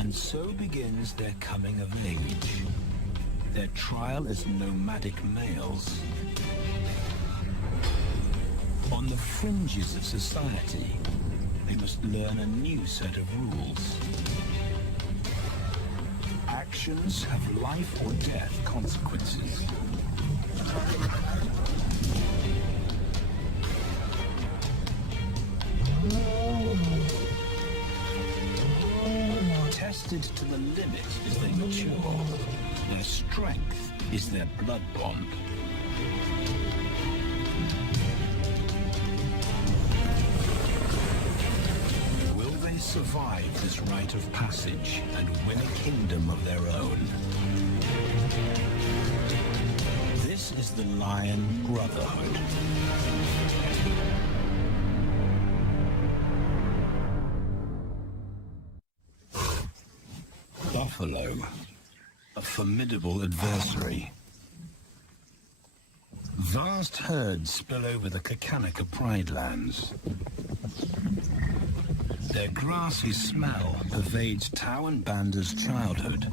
And so begins their coming of age. Their trial as nomadic males. On the fringes of society, they must learn a new set of rules. Actions have life or death consequences. Tested to the limit as they mature. Their strength is their blood bond. Will they survive this rite of passage and win a kingdom of their own? This is the Lion Brotherhood. Buffalo, a formidable adversary. Vast herds spill over the Kakanika Pride lands. Their grassy smell pervades Tawan Banda's childhood.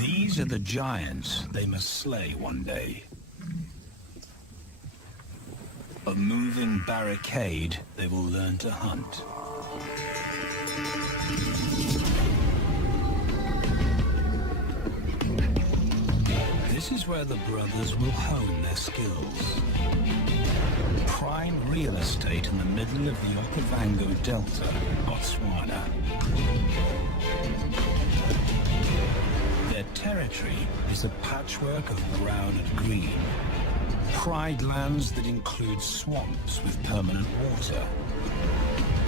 These are the giants they must slay one day. A moving barricade they will learn to hunt. This is where the brothers will hone their skills. Prime real estate in the middle of the Okavango Delta, Botswana. Their territory is a patchwork of brown and green. Pride lands that include swamps with permanent water.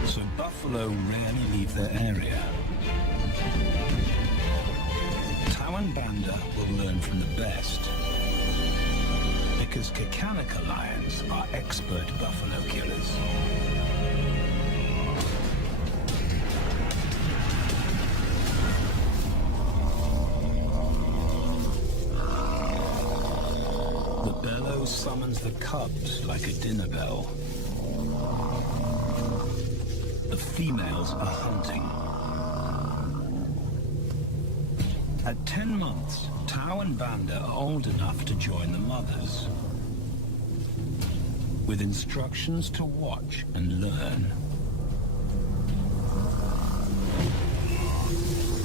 So buffalo rarely leave their area. Tawan Banda will learn from the best. Because Kakanika lions are expert buffalo killers. The bellow summons the cubs like a dinner bell. The females are hunting. At 10 months, Tawan Banda are old enough to join the mothers, with instructions to watch and learn.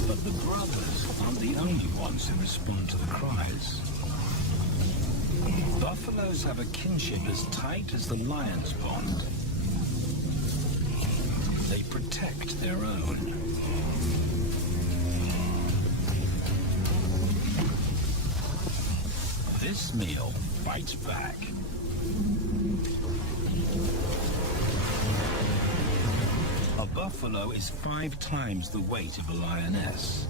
But the brothers aren't the only ones who respond to the cries. Buffaloes have a kinship as tight as the lion's bond. They protect their own. This meal fights back. A buffalo is 5 times the weight of a lioness.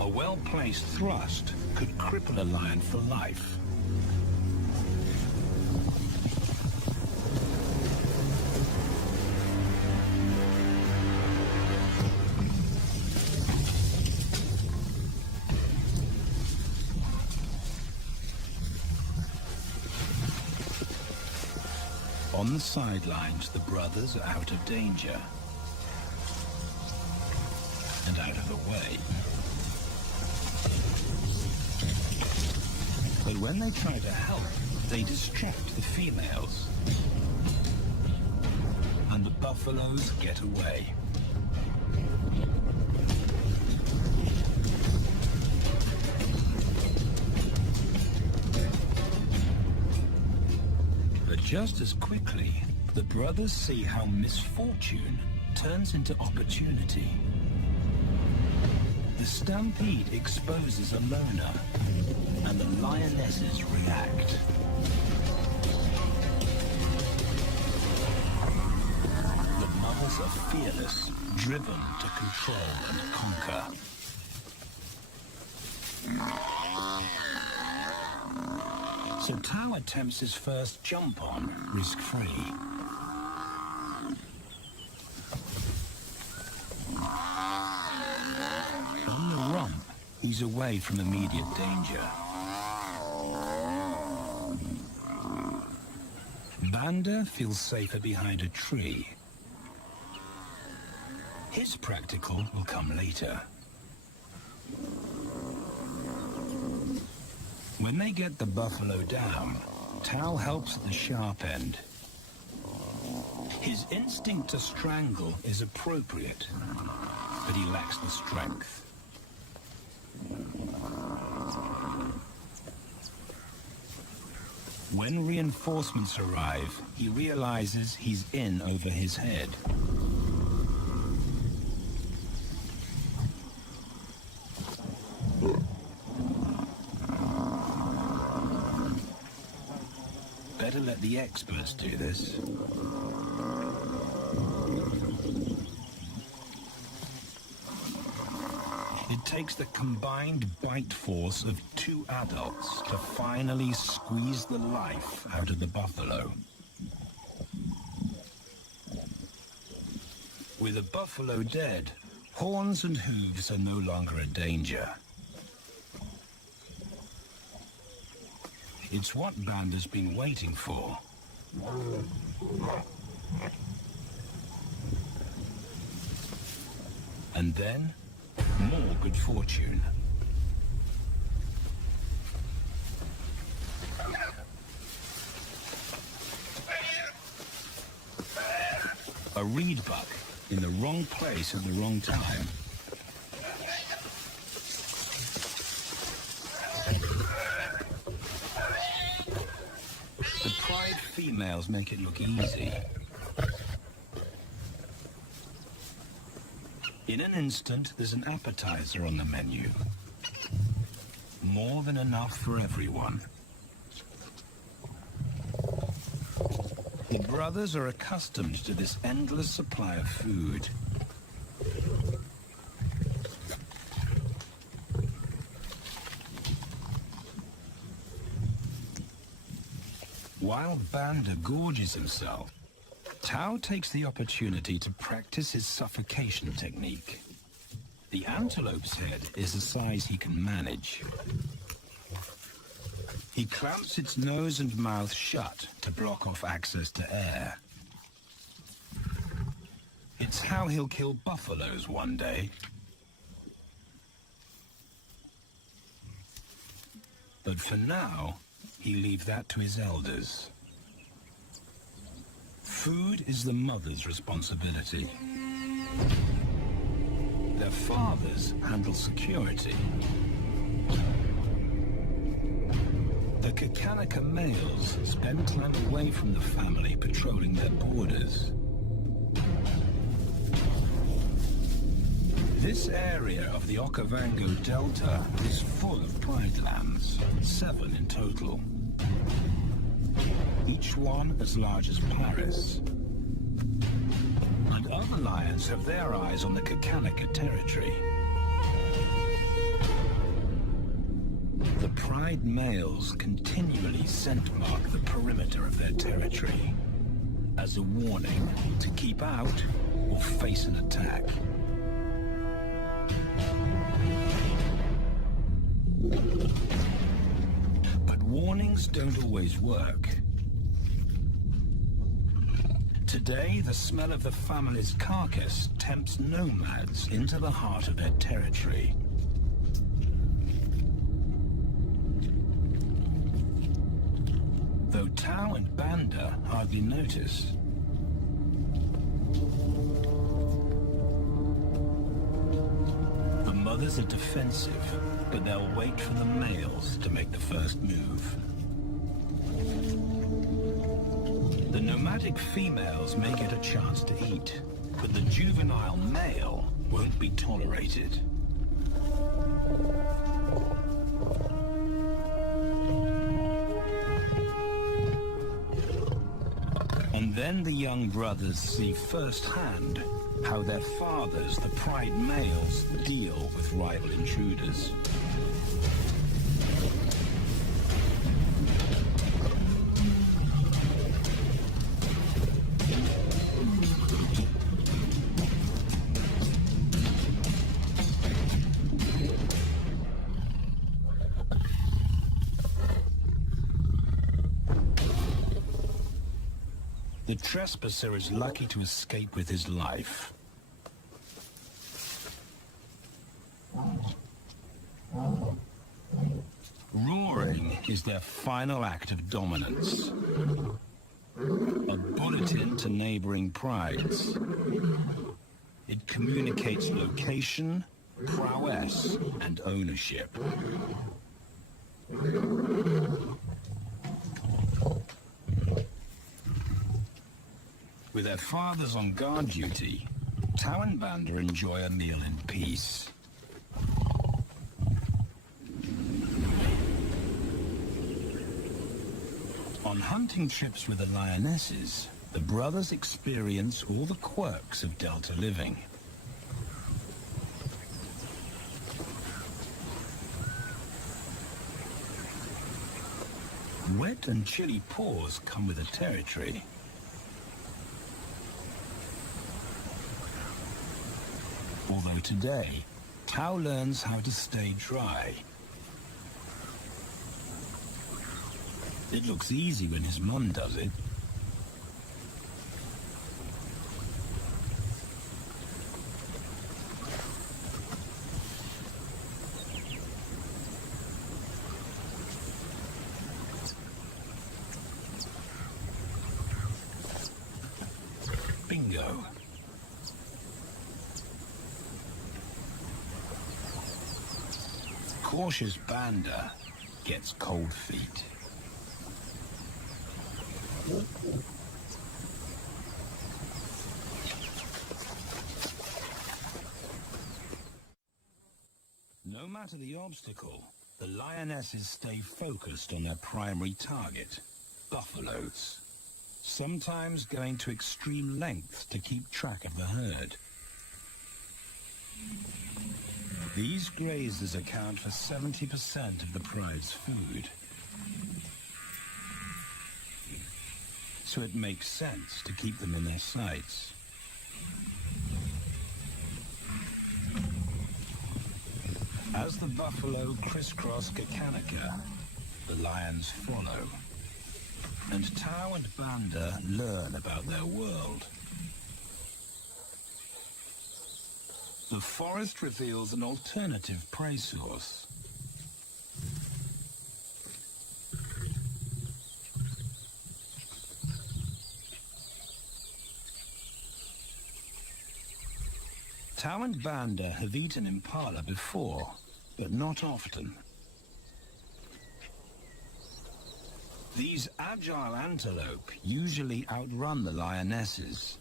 A well-placed thrust could cripple a lion for life. On the sidelines, the brothers are out of danger and out of the way. But when they try to help, they distract the females. And the buffaloes get away. But just as quickly, the brothers see how misfortune turns into opportunity. The stampede exposes a loner, and the lionesses react. The mothers are fearless, driven to control and conquer. So Tao attempts his first jump on, risk-free. On the rump, he's away from immediate danger. Banda feels safer behind a tree His practical will come later. When they get the buffalo down, Tal helps at the sharp end. His instinct to strangle is appropriate, but he lacks the strength. When reinforcements arrive, he realizes he's in over his head. Better let the experts do this. It takes the combined bite force of 2 adults to finally squeeze the life out of the buffalo. With the buffalo dead, horns and hooves are no longer a danger. It's what Banda's been waiting for. And then, more good fortune. A reed buck in the wrong place at the wrong time. The pride females make it look easy. In an instant, there's an appetizer on the menu. More than enough for everyone. The brothers are accustomed to this endless supply of food. While Banda gorges himself, Tao takes the opportunity to practice his suffocation technique. The antelope's head is a size he can manage. He clamps its nose and mouth shut to block off access to air. It's how he'll kill buffaloes one day. But for now, he leaves that to his elders. Food is the mother's responsibility. Their fathers handle security. The Kakanika males spend time away from the family patrolling their borders. This area of the Okavango Delta is full of pride lands, 7 in total. Each one as large as Paris. And other lions have their eyes on the Kakanika territory. The pride males continually scent mark the perimeter of their territory as a warning to keep out or face an attack. But warnings don't always work. Today, the smell of the family's carcass tempts nomads into the heart of their territory. Though Tao and Banda hardly notice. The mothers are defensive, but they'll wait for the males to make the first move. The nomadic females may get a chance to eat, but the juvenile male won't be tolerated. And then the young brothers see firsthand how their fathers, the pride males, deal with rival intruders. The trespasser is lucky to escape with his life. Roaring is their final act of dominance. A bulletin to neighboring prides. It communicates location, prowess, and ownership. With their fathers on guard duty, Tau and Banda enjoy a meal in peace. On hunting trips with the lionesses, the brothers experience all the quirks of Delta living. Wet and chilly paws come with the territory. Although today, Tau learns how to stay dry. It looks easy when his mum does it. Bingo. Cautious Banda gets cold feet. No matter the obstacle, the lionesses stay focused on their primary target, buffaloes, sometimes going to extreme lengths to keep track of the herd. These grazers account for 70% of the pride's food. So it makes sense to keep them in their sights. As the buffalo crisscross Kakanika, the lions follow, and Tau and Banda learn about their world. The forest reveals an alternative prey source. Tau and Banda have eaten impala before, but not often. These agile antelope usually outrun the lionesses,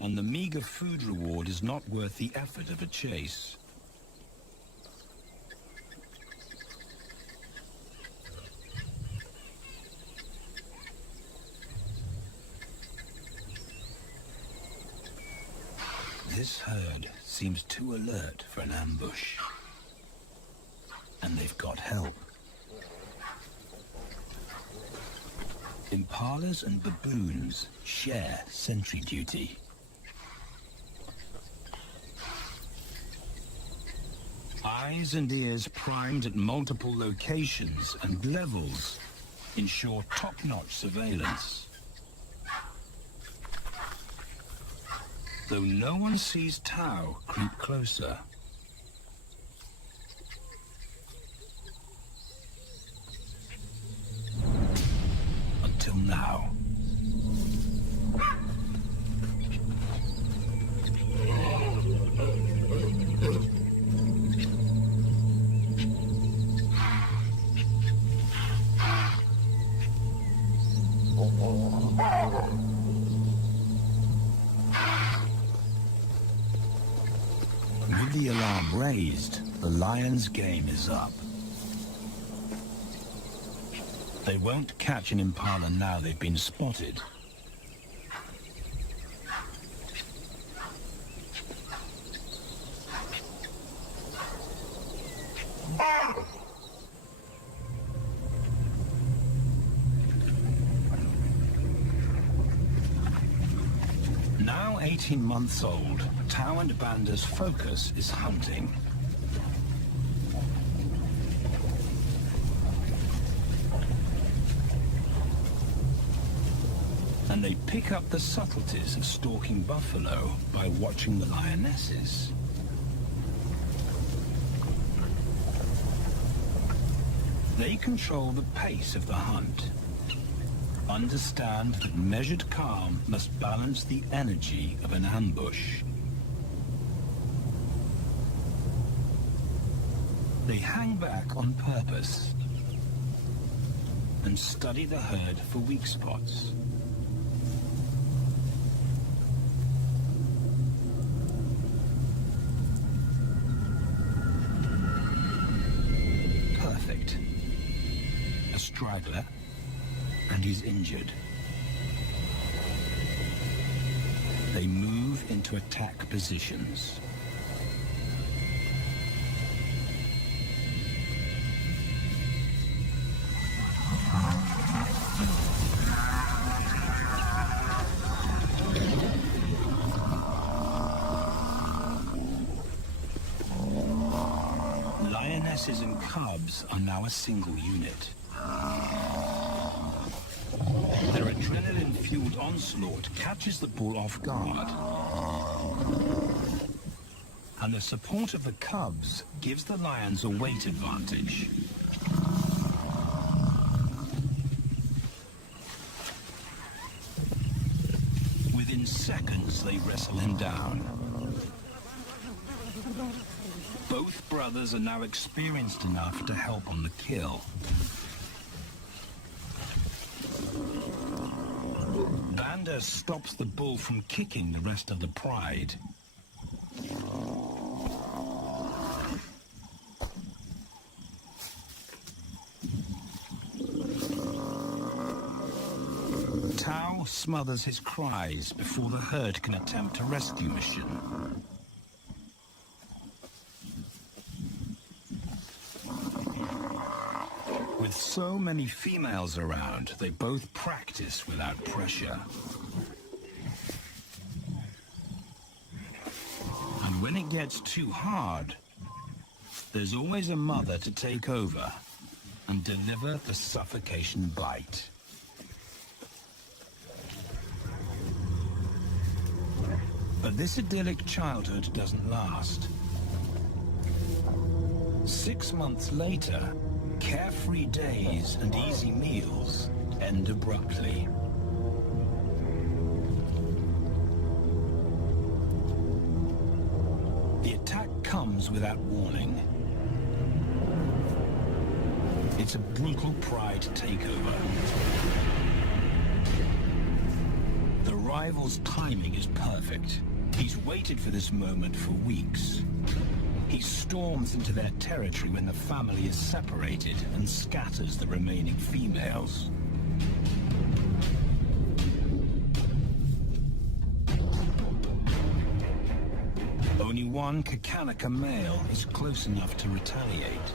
and the meager food reward is not worth the effort of a chase. This herd seems too alert for an ambush, and they've got help. Impalas and baboons share sentry duty. Eyes and ears primed at multiple locations and levels ensure top-notch surveillance. Though no one sees Tau creep closer. Until now. With the alarm raised, the lion's game is up. They won't catch an impala now they've been spotted. Now 18 months old, Tau and Banda's focus is hunting. And they pick up the subtleties of stalking buffalo by watching the lionesses. They control the pace of the hunt. Understand that measured calm must balance the energy of an ambush. They hang back on purpose and study the herd for weak spots. Perfect. A straggler, and he's injured. They move into attack positions. Lionesses and cubs are now a single unit. Their adrenaline-fueled onslaught catches the bull off guard. And the support of the cubs gives the lions a weight advantage. Within seconds, they wrestle him down. Both brothers are now experienced enough to help on the kill. Banda stops the bull from kicking the rest of the pride. Tao smothers his cries before the herd can attempt a rescue mission. With so many females around, they both practice without pressure. And when it gets too hard, there's always a mother to take over and deliver the suffocation bite. But this idyllic childhood doesn't last. 6 months later, carefree days and easy meals end abruptly. The attack comes without warning. It's a brutal pride takeover. The rival's timing is perfect. He's waited for this moment for weeks. He storms into their territory when the family is separated and scatters the remaining females. Only one Kakalaka male is close enough to retaliate.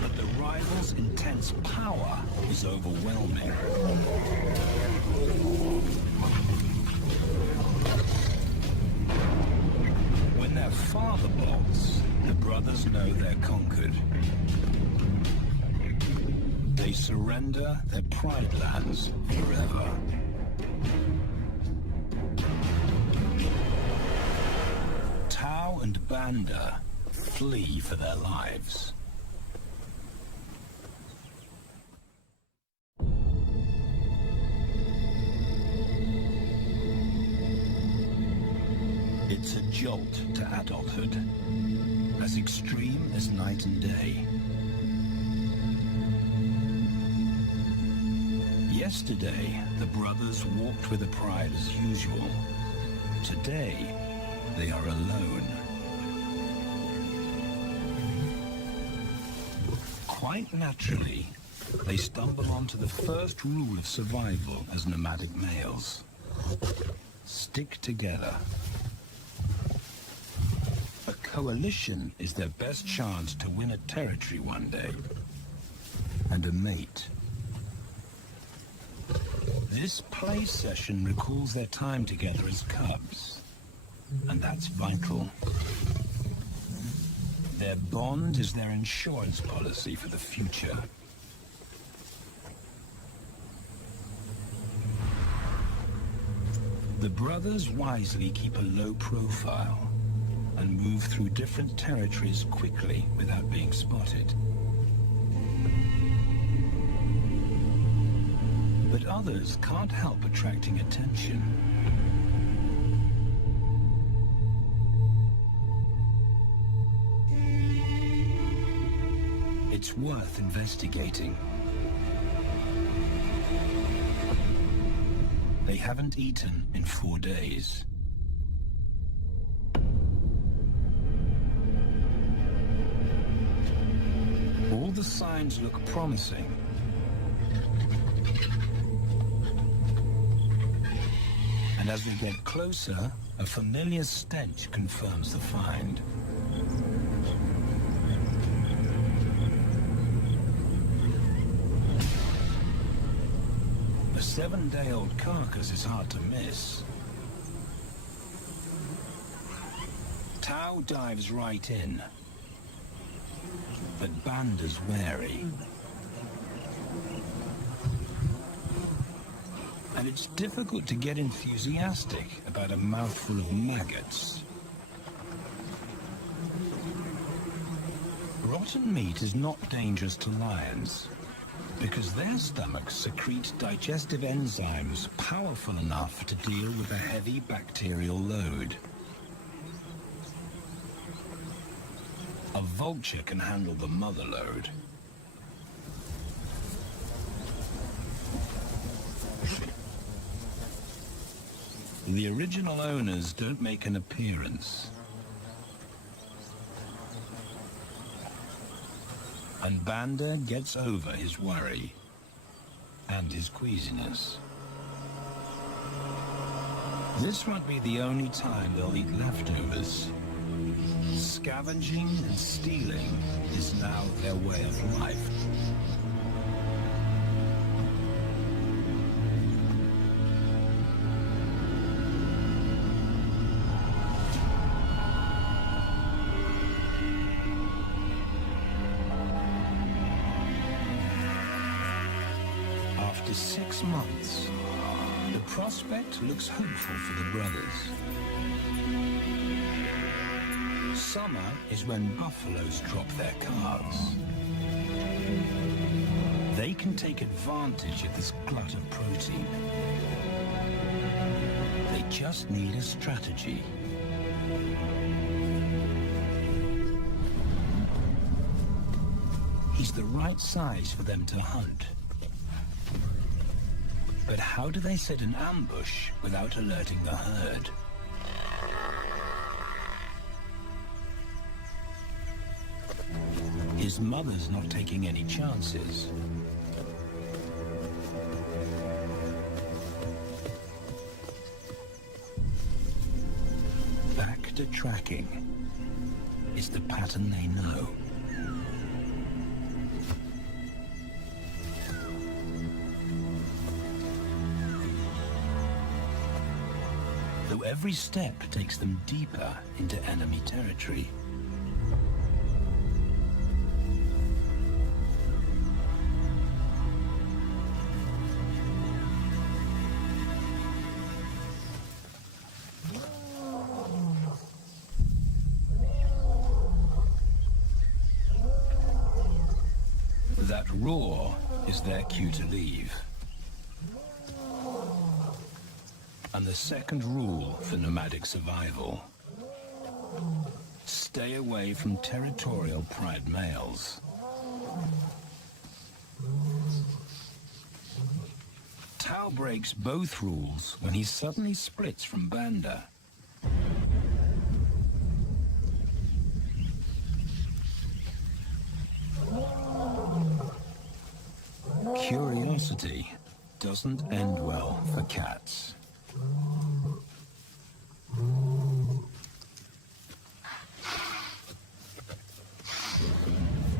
But the rival's intense power is overwhelming. When their father bolts, the brothers know they're conquered. They surrender their pride lands forever. Tao and Banda flee for their lives. It's a jolt to adulthood, as extreme as night and day. Yesterday, the brothers walked with the pride as usual. Today, they are alone. Quite naturally, they stumble onto the first rule of survival as nomadic males. Stick together. A coalition is their best chance to win a territory one day. And a mate. This play session recalls their time together as cubs, and that's vital. Their bond is their insurance policy for the future. The brothers wisely keep a low profile and move through different territories quickly without being spotted. But others can't help attracting attention. It's worth investigating. They haven't eaten in 4 days. All the signs look promising. And as we get closer, a familiar stench confirms the find. A 7-day-old carcass is hard to miss. Tau dives right in, but Banda's wary. And it's difficult to get enthusiastic about a mouthful of maggots. Rotten meat is not dangerous to lions, because their stomachs secrete digestive enzymes powerful enough to deal with a heavy bacterial load. A vulture can handle the mother load. The original owners don't make an appearance. And Banda gets over his worry and his queasiness. This won't be the only time they'll eat leftovers. Scavenging and stealing is now their way of life. After 6 months, the prospect looks hopeful for the brothers. Summer is when buffaloes drop their calves. They can take advantage of this glut of protein. They just need a strategy. He's the right size for them to hunt. But how do they set an ambush without alerting the herd? His mother's not taking any chances. Back to tracking is the pattern they know. Though every step takes them deeper into enemy territory. That roar is their cue to leave. And the second rule for nomadic survival: stay away from territorial pride males. Tau breaks both rules when he suddenly splits from Banda. Curiosity doesn't end well for cats.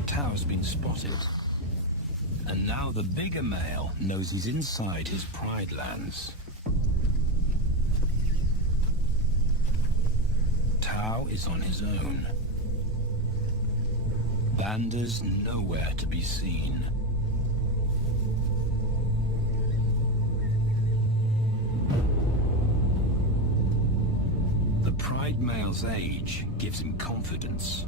Tau's been spotted, and now the bigger male knows he's inside his pride lands. Tau is on his own. Banda's nowhere to be seen. Pride male's age gives him confidence.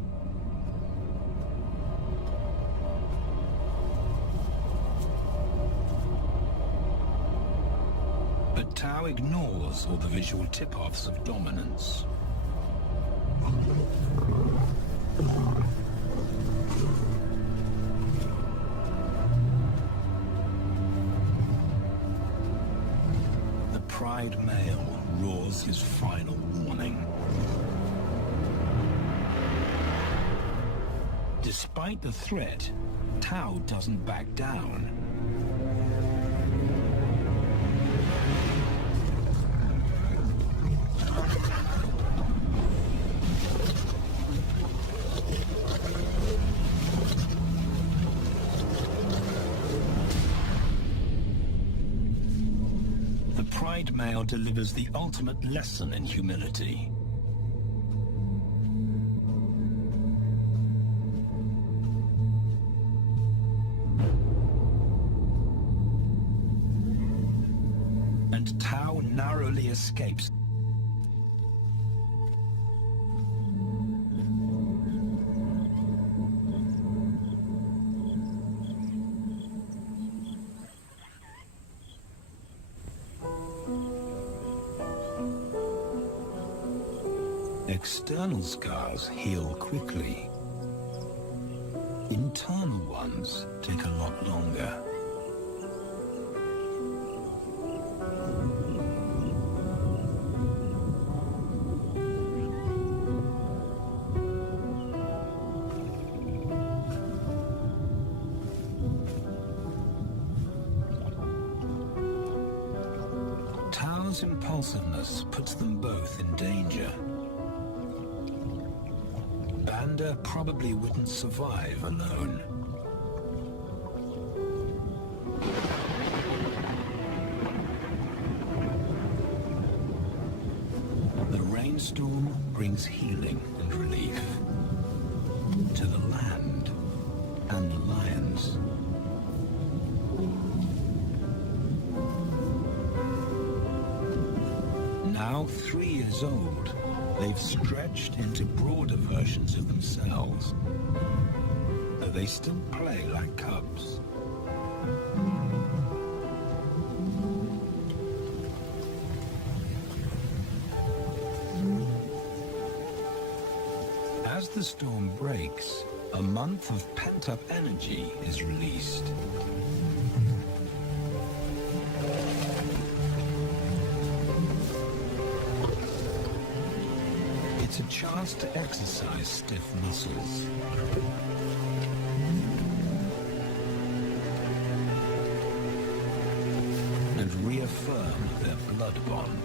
But Tau ignores all the visual tip-offs of dominance. The Pride male roars his final warning. Despite the threat, Tau doesn't back down. The Pride male delivers the ultimate lesson in humility. And Tau narrowly escapes. External scars heal quickly. Internal ones take a lot longer. Tau's impulsiveness puts them both in danger. Banda probably wouldn't survive alone. The rainstorm brings healing and relief to the land and the lions. Now 3 years old, they've stretched into broader versions of themselves, though they still play like cubs. As the storm breaks, a month of pent-up energy is released. It's a chance to exercise stiff muscles. And reaffirm their blood bond.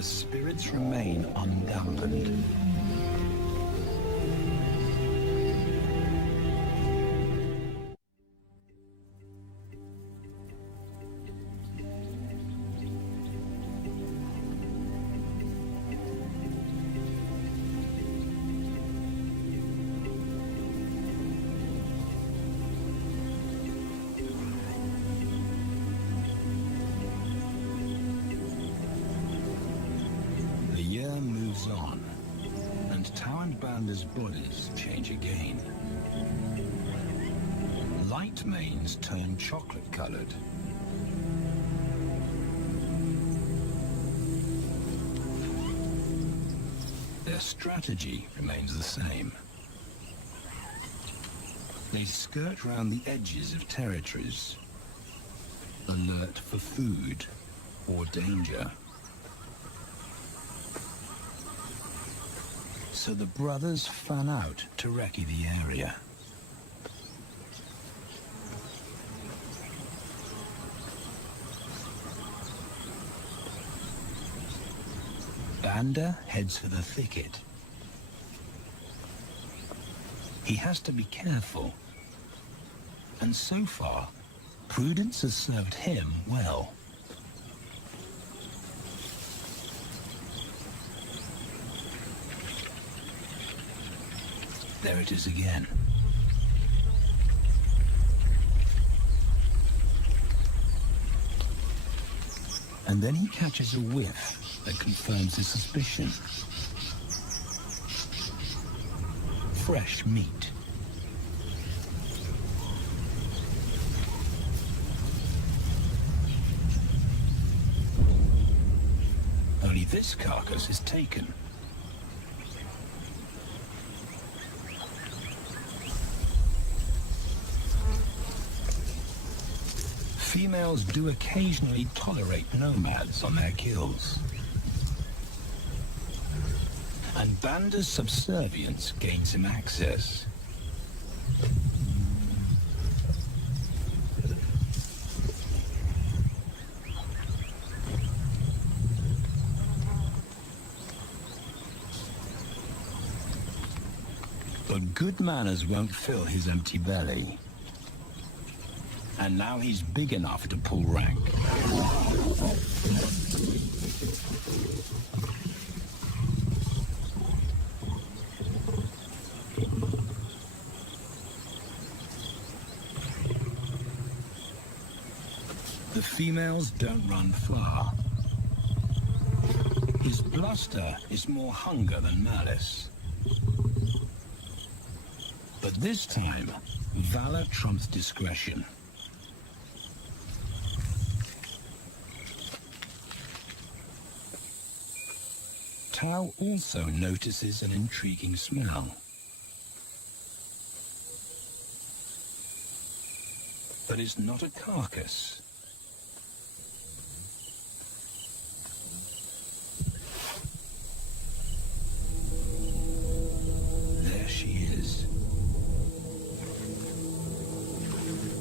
Spirits remain undampened. Moves on, and Tau and Banda's bodies change again. Light manes turn chocolate-colored. Their strategy remains the same. They skirt round the edges of territories, alert for food or danger. So the brothers fan out to recce the area. Banda heads for the thicket. He has to be careful. And so far, prudence has served him well. There it is again. And then he catches a whiff that confirms his suspicion. Fresh meat. Only this carcass is taken. Females do occasionally tolerate nomads on their kills. And Banda's subservience gains him access. But good manners won't fill his empty belly. And now he's big enough to pull rank. The females don't run far. His bluster is more hunger than malice. But this time, valor trumps discretion. Tao also notices an intriguing smell. But it's not a carcass. There she is.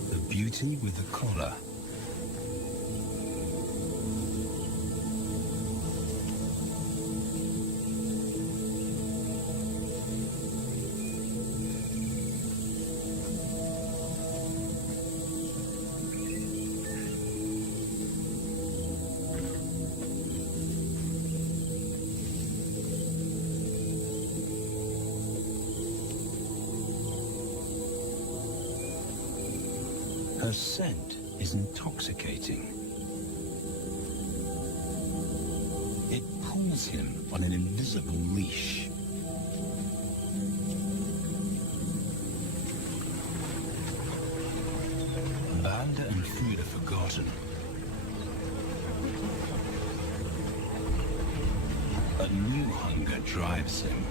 The beauty with the collar. Her scent is intoxicating. It pulls him on an invisible leash. Banda and food are forgotten. A new hunger drives him.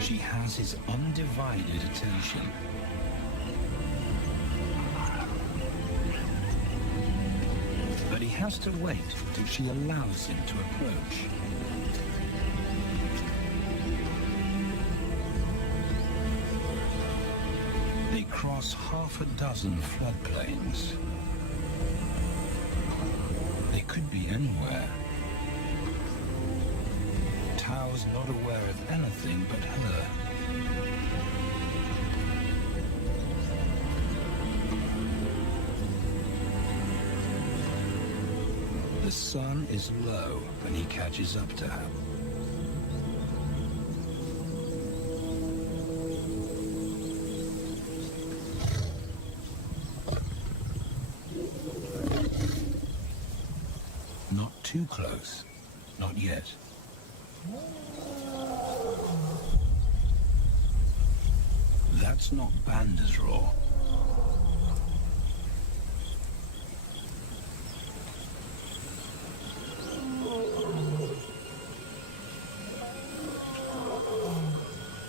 She has his undivided attention. But he has to wait till she allows him to approach. They cross half a dozen floodplains. They could be anywhere. Tao's not aware of anything but her. The sun is low when he catches up to her. Not too close. Not yet. That's not Banda's roar.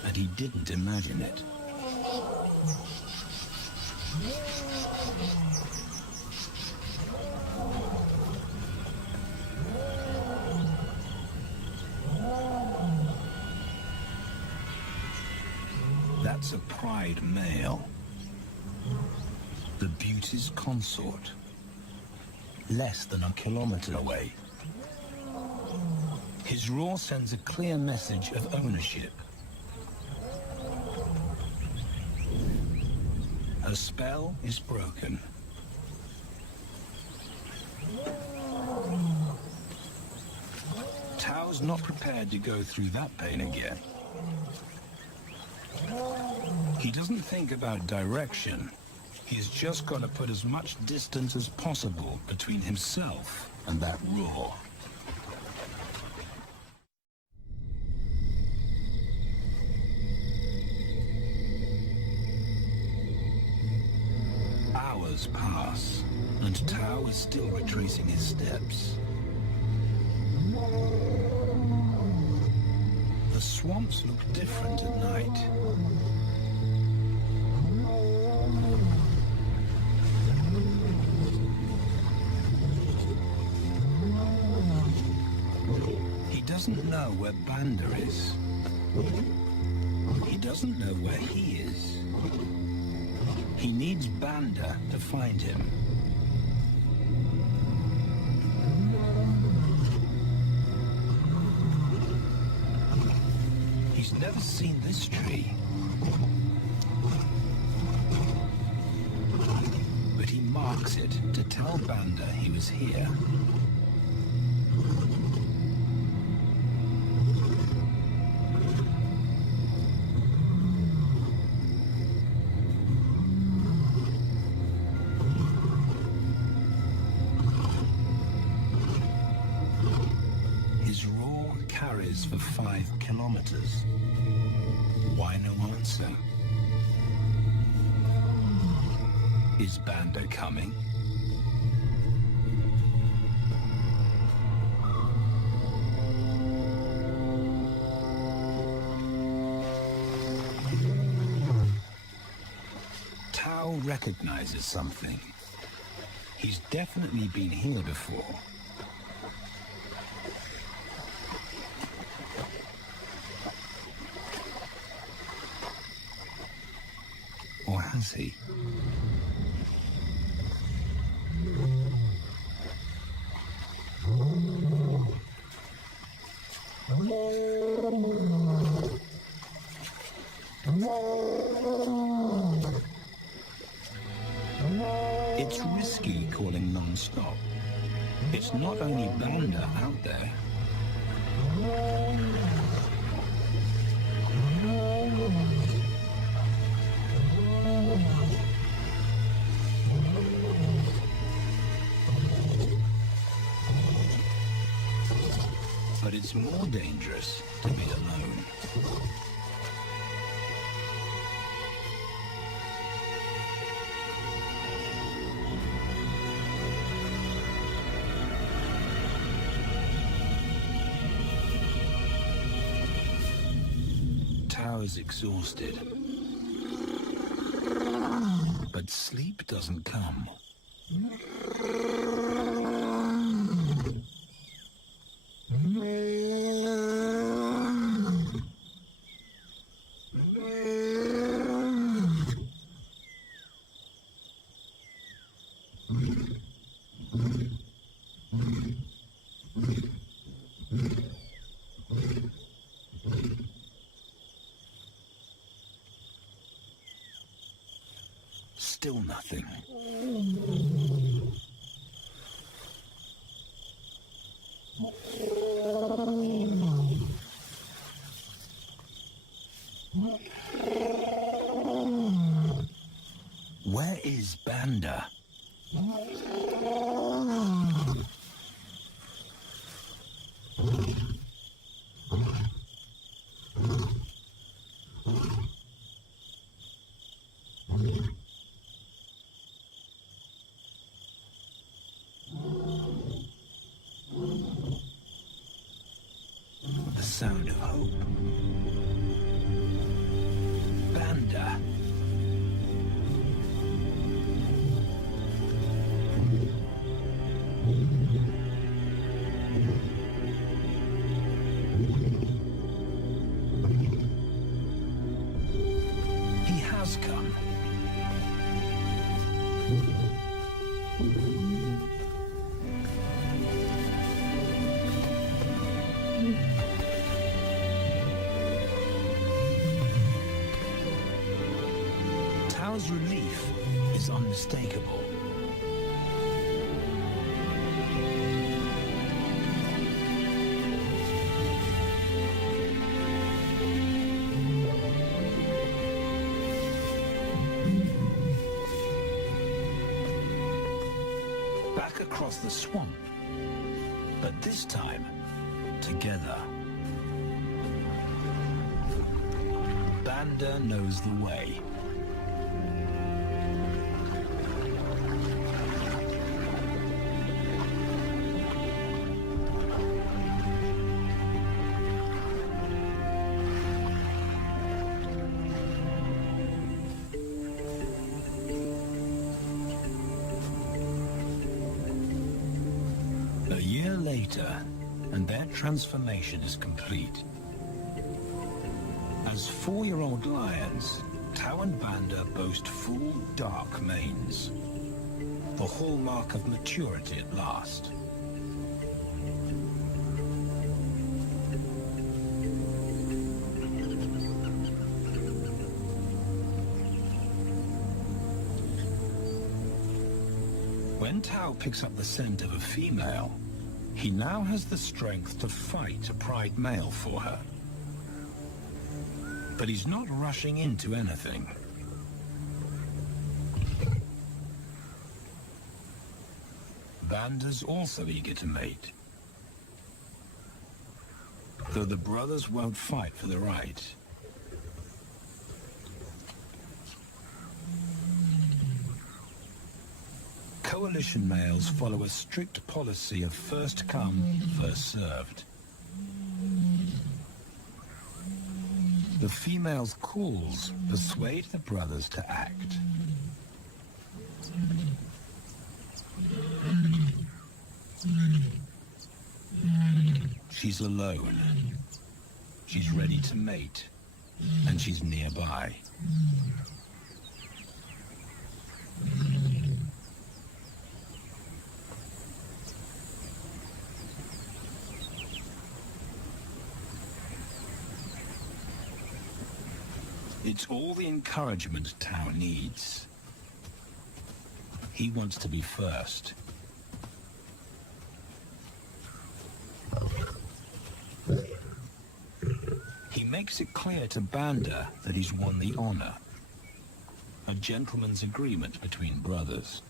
And he didn't imagine it. That's a pride male. The beauty's consort. Less than a kilometer away. His roar sends a clear message of ownership. Her spell is broken. Tao's not prepared to go through that pain again. He doesn't think about direction. He's just got to put as much distance as possible between himself and that roar. Hours pass, and Tao is still retracing his steps. The swamps look different at night. He doesn't know where Banda is. He doesn't know where he is. He needs Banda to find him. He's never seen this tree. But he marks it to tell Banda he was here. His roar carries for 5 kilometers. Why no answer? Is Banda coming? Tao recognizes something. He's definitely been here before. Or has he? It's risky calling non-stop. It's not only Banda out there. But it's more dangerous to be alone. Tao is exhausted, but sleep doesn't come. Still nothing. Where is Banda? The sound of hope. Banda. He has come. Tao's relief is unmistakable. back across the swamp, but this time together. Banda knows the way. A year later, and their transformation is complete. As 4-year-old lions, Tau and Banda boast full, dark manes, the hallmark of maturity at last. When Tau picks up the scent of a female, he now has the strength to fight a pride male for her. But he's not rushing into anything. Banda's also eager to mate, though the brothers won't fight for the right. Coalition males follow a strict policy of first come, first served. The female's calls persuade the brothers to act. She's alone. She's ready to mate, and she's nearby. It's all the encouragement Tau needs. He wants to be first. He makes it clear to Banda that he's won the honor. A gentleman's agreement between brothers.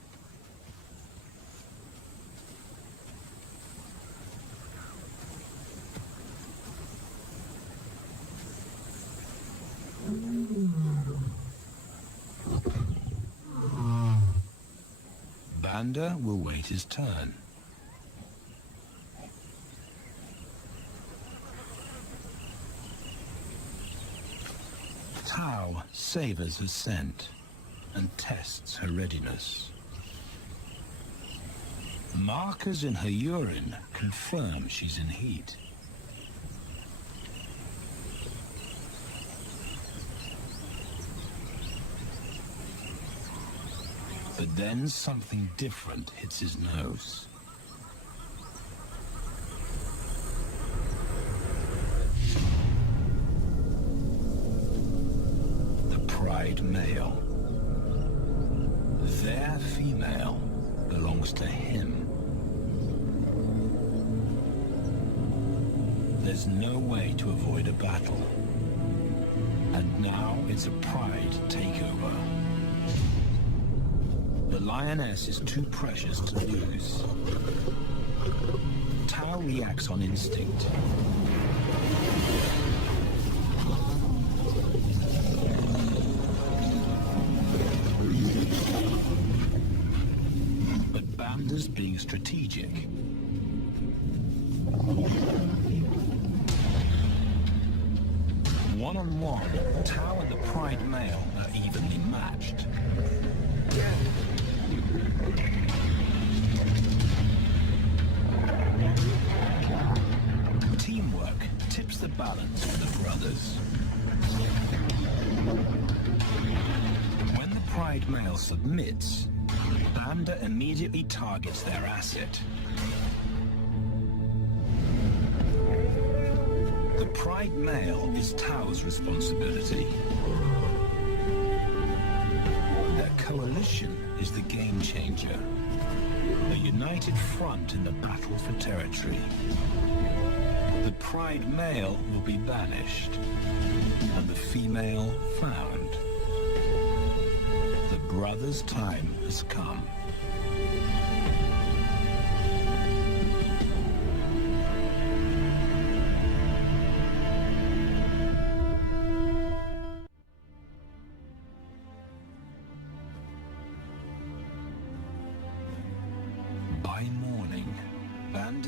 Banda will wait his turn. Tau savors her scent and tests her readiness. Markers in her urine confirm she's in heat. But then something different hits his nose. The pride male. Their female belongs to him. There's no way to avoid a battle. And now it's a pride takeover. The lioness is too precious to lose. Tau reacts on instinct. But Banda's being strategic. One-on-one, Tau and the pride male are evenly matched. Teamwork tips the balance for the brothers. When the pride male submits, Banda immediately targets their asset. The pride male is Tau's responsibility. Their coalition is the game changer. A united front in the battle for territory. The pride male will be banished, and the female found. The brothers' time has come.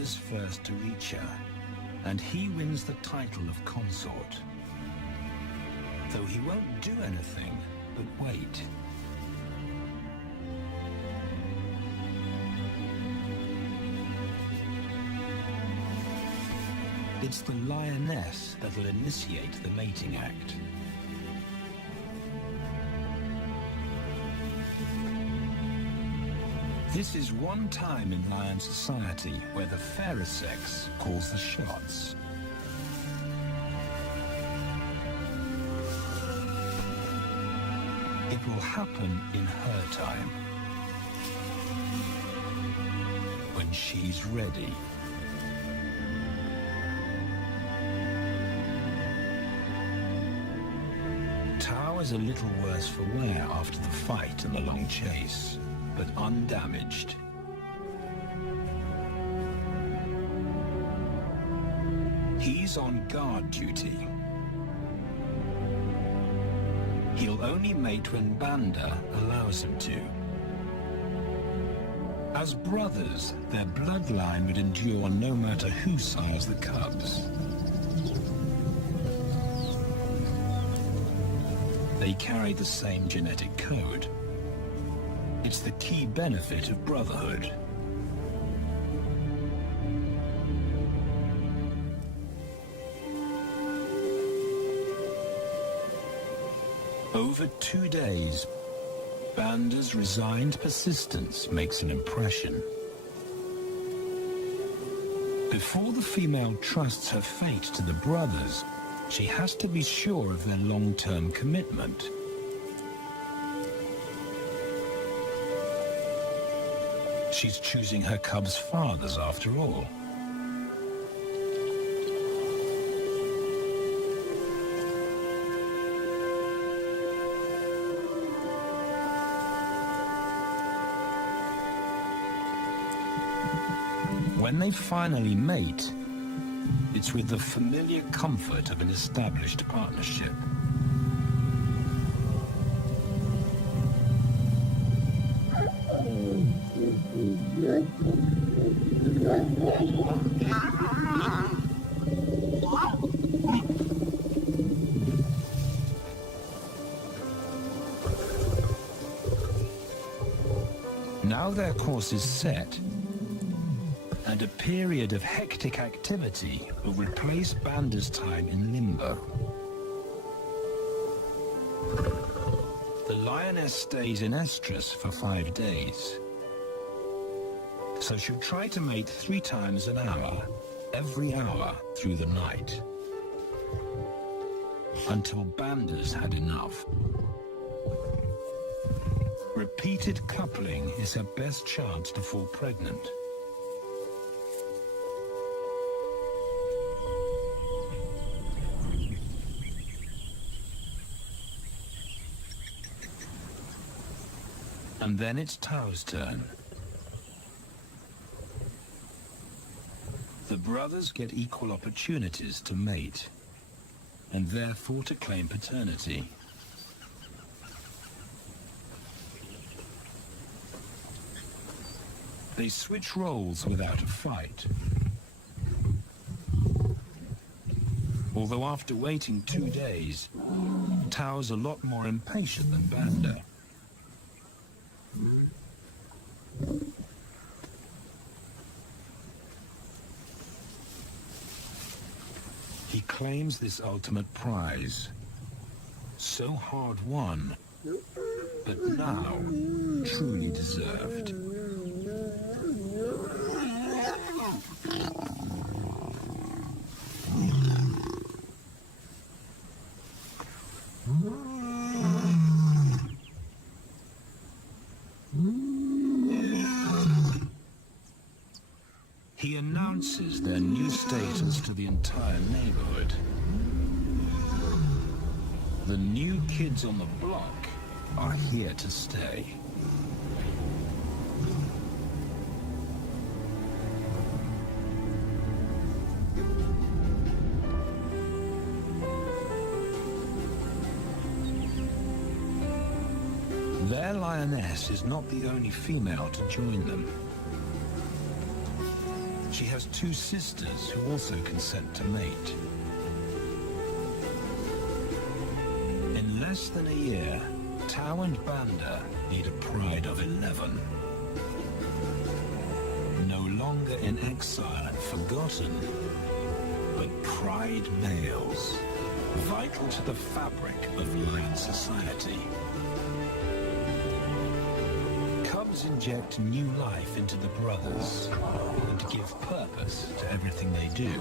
Banda's first to reach her, and he wins the title of consort. Though he won't do anything but wait. It's the lioness that'll initiate the mating act. This is one time in lion society where the fairer sex calls the shots. It will happen in her time, when she's ready. Tao is a little worse for wear after the fight and the long chase, but undamaged. He's on guard duty. He'll only mate when Banda allows him to. As brothers, their bloodline would endure no matter who sires the cubs. They carry the same genetic code. It's the key benefit of Brotherhood. Over 2 days, Banda's resigned persistence makes an impression. Before the female trusts her fate to the brothers, she has to be sure of their long-term commitment. She's choosing her cubs' fathers after all. When they finally mate, it's with the familiar comfort of an established partnership. Now their course is set, and a period of hectic activity will replace Banda's time in limbo. The lioness stays in estrus for 5 days, so she'll try to mate 3 times an hour, every hour through the night, until Banda's had enough. Repeated coupling is her best chance to fall pregnant. And then it's Tao's turn. The brothers get equal opportunities to mate, and therefore to claim paternity. They switch roles without a fight. Although after waiting 2 days, Tao's a lot more impatient than Banda. He claims this ultimate prize, so hard won, but now truly deserved. He announces their new status to the entire neighborhood. The new kids on the block are here to stay. Their lioness is not the only female to join them. She has two sisters who also consent to mate. In less than a year, Tau and Banda need a pride of 11. No longer in exile and forgotten, but pride males, vital to the fabric of Lion society. Cubs inject new life into the brothers and give purpose to everything they do.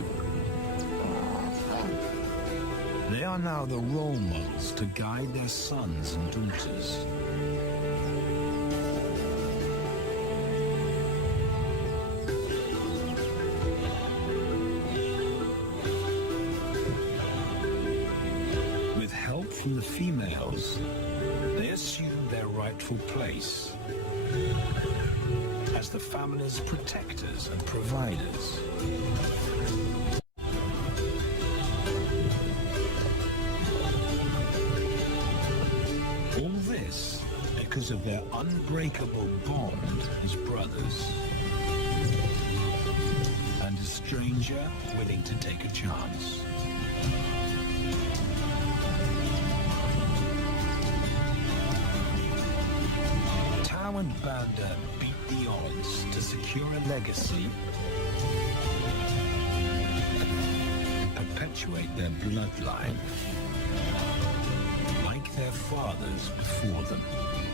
They are now the role models to guide their sons and daughters. With help from the females, they assume their rightful place as the family's protectors and providers. All this because of their unbreakable bond as brothers. And a stranger willing to take a chance. Tau and Banda beat the odds to secure a legacy and perpetuate their bloodline like their fathers before them.